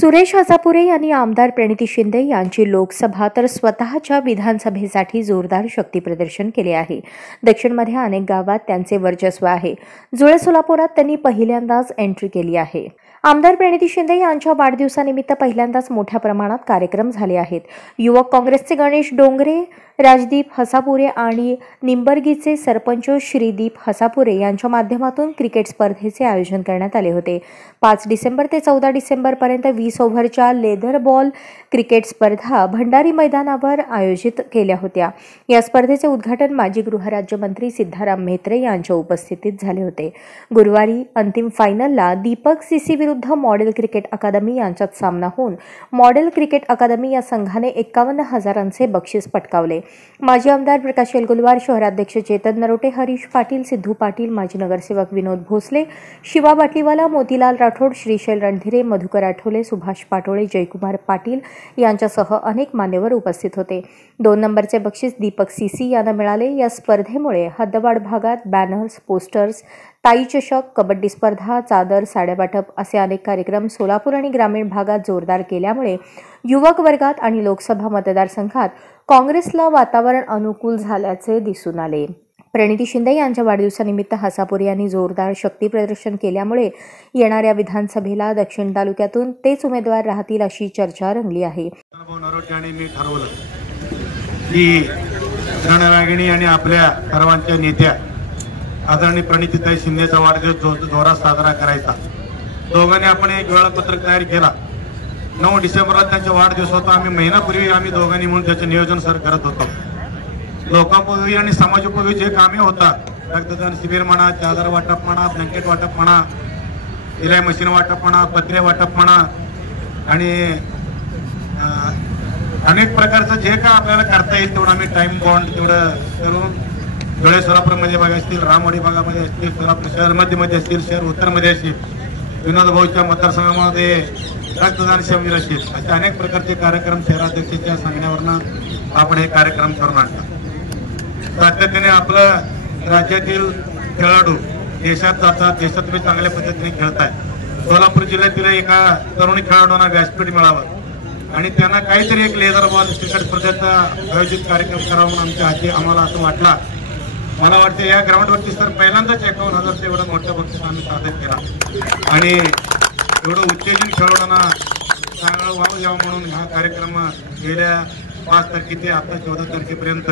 सुरेश हसापुरे यांनी आमदार प्रणिती शिंदे यांची लोकसभा तर स्वतःच्या विधानसभेसाठी जोरदार शक्तीप्रदर्शन केले आहे। दक्षिणमध्ये अनेक गावात त्यांचे वर्चस्व आहे। जुळे सोलापुरात त्यांनी पहिल्यांदाच एंट्री केली आहे। आमदार प्रणिती शिंदे यांच्या वाढदिवसानिमित्त पहिल्यांदाच मोठ्या प्रमाणात कार्यक्रम झाले आहेत। युवक काँग्रेसचे गणेश डोंगरे, राजदीप हसापुरे आणि निंबर्गीचे सरपंच श्रीदीप हसापुरे यांच्या माध्यमातून क्रिकेट स्पर्धेचे आयोजन करण्यात आले होते। 5 डिसेंबर ते 14 डिसेंबर पर्यंत 20 ओव्हरच्या लेदर बॉल क्रिकेट स्पर्धा भंडारी मैदानावर आयोजित केल्या होत्या। या स्पर्धेचे उद्घाटन माजी गृहराज्यमंत्री सिद्धाराम म्हेत्रे यांच्या उपस्थितीत झाले होते। गुरुवारी अंतिम फायनलला दीपक सीसी विरुद्ध मॉडेल क्रिकेट अकादमी यांच्यात सामना होऊन मॉडेल क्रिकेट अकादमी या संघाने 51,000चे बक्षीस पटकावले। माजी आमदार प्रकाश येलगुलवार, शहराध्यक्ष चेतन नरोटे, हरीश पाटील, सिद्धू पाटील, माजी नगरसेवक विनोद भोसले, शिवा बाटलीवाला, मोतीलाल राठोड, श्रीशैल रणधीरे, मधुकर आठवले, सुभाष पाटोळे, जयकुमार पाटील यांच्यासह अनेक मान्यवर उपस्थित होते। 2 नंबरचे बक्षीस दीपक सीसी यांना मिळाले। या स्पर्धेमुळे हद्दवाढ भागात बॅनर्स, पोस्टर्स, ताई चषक, कबड्डी स्पर्धा, चादर, साड्या वाटप असे अनेक कार्यक्रम सोलापूर आणि ग्रामीण भागात जोरदार केल्यामुळे युवक वर्गात आणि लोकसभा मतदारसंघात काँग्रेसला वातावरण अनुकूल झाल्याचे दिसून आले। प्रणिती शिंदे यांच्या वाढदिवसानिमित्त हसापुरे यांनी जोरदार शक्ती प्रदर्शन केल्यामुळे येणाऱ्या विधानसभेला दक्षिण तालुक्यातून तेच उमेदवार राहतील अशी चर्चा रंगली आहे। मी ठरवलं की रणरागिणी आणि आपल्या सर्वांच्या नेत्या आदरणीय प्रणितीताई शिंदेचा वाढदिवस जोरात साजरा करायचा। दोघांनी आपण एक वेळापत्रक तयार केला। 9 डिसेंबरला त्यांचा वाढदिवस होता। आम्ही महिनापूर्वी आम्ही दोघांनी म्हणून त्याचं नियोजन करत होतो। लोकांपयोगी आणि समाजोपयोगी जे कामे होतात, रक्तदान शिबिर म्हणा, चादर वाटप म्हणा, ब्लँकेट वाटप म्हणा, सिलाई मशीन वाटप म्हणा, पत्रे वाटप म्हणा आणि अनेक प्रकारचं जे काय आपल्याला करता येईल तेवढं आम्ही टाइम बॉन्ड तेवढं करून जुळे सोलापूरमध्ये भाग असतील, रामवाडी भागामध्ये असतील, सोलापूर शहरमध्ये असतील, शहर उत्तरमध्ये असतील, विनोद भाऊच्या मतदारसंघामध्ये रक्तदान शिबिर असतील, असे अनेक प्रकारचे कार्यक्रम शहराध्यक्षाच्या सांगण्यावरनं आपण हे कार्यक्रम करून आणतो। सातत्याने आपलं राज्यातील खेळाडू देशात जातात, देशात तुम्ही चांगल्या पद्धतीने खेळताय। सोलापूर जिल्ह्यातील एका तरुणी खेळाडूंना व्यासपीठ मिळावं आणि त्यांना काहीतरी एक लेदर बॉल क्रिकेट स्पर्धेचा आयोजित कार्यक्रम करावा म्हणून आमच्या हाती आम्हाला असं वाटला। मला वाटतं या ग्राउंडवरती सर पहिल्यांदाच 51,000 एवढं मोठं बक्षीस आम्ही सादर केला आणि एवढं उत्तेजन खेळाडूंना चांगलं व्हावं यावं म्हणून हा कार्यक्रम गेल्या 5 तारखे ते आता 14 तारखेपर्यंत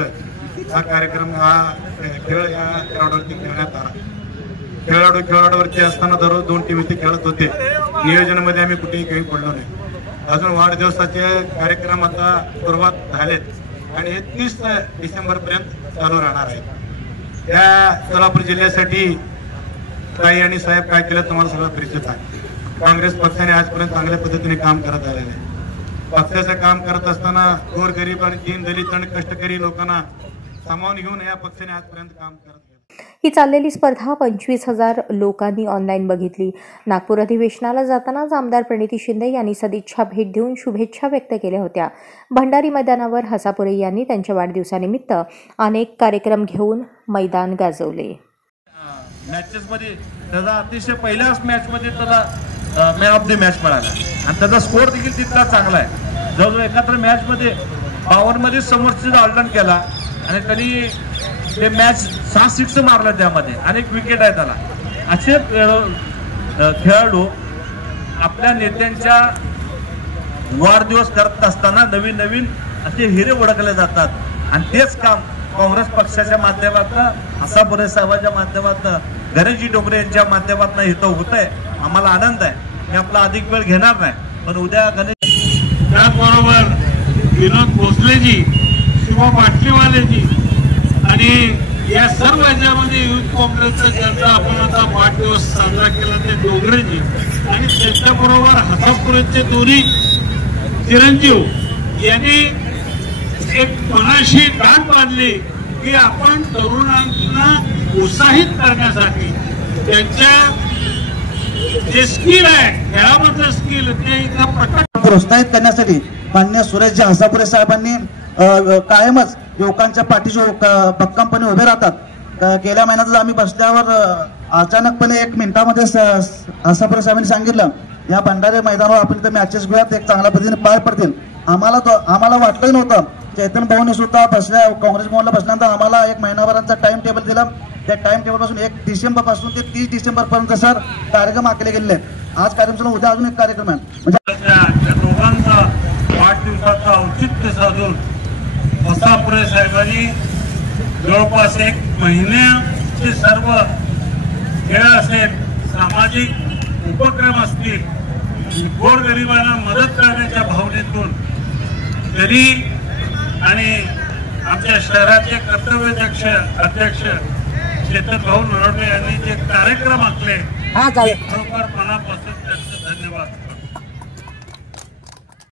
हा कार्यक्रम हा खेळ या ग्राउंडवरती खेळण्यात आला। खेळाडूवरती असताना दररोज 2 टीम इथे खेळत होते। नियोजनामध्ये आम्ही कुठेही काही पडलो नाही। अजून वाढदिवसाचे कार्यक्रम आता सुरुवात झालेत आणि हे 30 डिसेंबर पर्यंत चालू राहणार आहे। या सोलापूर जिल्ह्यासाठी ताई आणि साहेब काय केलं तुम्हाला सगळं परिचित आहे। काँग्रेस पक्षाने आजपर्यंत चांगल्या पद्धतीने काम करत आलेले आहे। पक्षाचं काम करत असताना गोरगरीब आणि दीनदलित आणि कष्टकरी लोकांना सामावून घेऊन या पक्षाने आजपर्यंत काम करत ही चाललेली स्पर्धा 25,000 लोकांनी ऑनलाईन बघितली। नागपूर अधिवेशनाला जातानाच आमदार प्रणिती शिंदे यांनी सदिच्छा भेट देऊन शुभेच्छा व्यक्त केल्या होत्या। भंडारी मैदानावर हसापुरे यांनी त्यांच्या वाढदिवसानिमित्त अनेक कार्यक्रम घेऊन मैदान गाजवले। मॅचेसमध्ये त्याचा अतिशय पहिल्याच मॅचमध्ये त्याला मॅन ऑफ द मॅच मिळाला आणि त्याचा स्कोअर देखील तितका चांगला आहे। जवळजवळ एकात्र मॅचमध्ये 52 मध्ये समोरचा ऑलराऊंड केला आणि त्यांनी ते मॅच 6 सिक्स मारला, त्यामध्ये अनेक विकेट आहेत त्याला। असे खेळाडू आपल्या नेत्यांच्या वाढदिवस करत असताना नवीन नवीन असे हिरे ओळखले जातात आणि तेच काम काँग्रेस पक्षाच्या माध्यमातून, हसापुरे साहेबांच्या माध्यमातून, गणेशजी डोंगरे यांच्या माध्यमातून इथं होत आहे। आम्हाला आनंद आहे। मी आपला अधिक वेळ घेणार नाही, पण उद्या गणेश त्याचबरोबर विनोद भोसलेजी, शिवा बाटलीवालेजी आणि या सर्व याच्यामध्ये युथ काँग्रेसचा ज्यांचा आपण आता वाढदिवस साजरा केला ते डोंगरेजी आणि त्याच्याबरोबर हसापुरेचे दोन्ही चिरंजीव यांनी एक मनाशी गाठ बांधली की आपण तरुणांना उत्साहित करण्यासाठी त्यांच्या जे स्किल आहे, खेळामधलं स्किल ते प्रोत्साहित करण्यासाठी माननीय सुरेशजी हसापुरे साहेबांनी कायमच युवकांच्या पाठीशी भक्कमपणे उभे राहतात। गेल्या महिन्यातच आम्ही बसल्यावर अचानकपणे 1 मिनिटामध्ये हसापुरे साहेबांनी सांगितलं या भंडारे मैदानावर आपण इथं मॅचेस घेऊयात, एक चांगल्या पद्धतीने पार पडतील. आम्हाला वाटलंही नव्हतं. चेतन भाऊने सुद्धा बसल्या काँग्रेस भवनला बसल्यानंतर आम्हाला एक महिनाभराचा टाइम टेबल दिला. त्या टाइम टेबल पासून 1 डिसेंबर पासून ते 30 डिसेंबर पर्यंत सर कार्यक्रम आखले गेलेले आहेत. आज कार्यक्रम, उद्या अजून एक कार्यक्रम आहे. म्हणजे दोघांचा वाढदिवसाचा औचित्य साधून वसापुरे साहेबांनी जवळपास 1 महिन्याचे सर्व खेळ असेल, सामाजिक उपक्रम असतील, गोरगरिबांना मदत करण्याच्या भावनेतून तरी आणि आमच्या शहराचे कर्तव्यदक्ष अध्यक्ष चेतन भाऊ नरोटे यांनी जे कार्यक्रम आखले खरोखर मनापासून त्यांचे धन्यवाद.